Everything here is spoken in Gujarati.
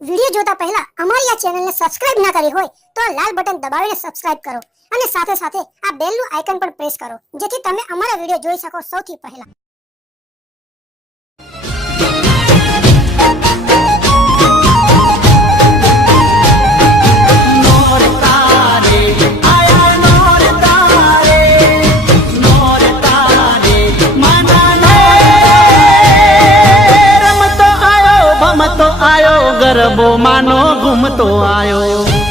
વિડિયો જોતા પહેલા અમારી આ ચેનલને સબસ્ક્રાઇબ ના કરી હોય તો આ લાલ બટન દબાવીને સબસ્ક્રાઇબ કરો અને સાથે સાથે આ બેલનું આઇકન પણ પ્રેસ કરો જેથી તમે અમારા વિડિયો જોઈ શકો સૌથી પહેલા। ગરબો માનો ઘૂમતો આયો।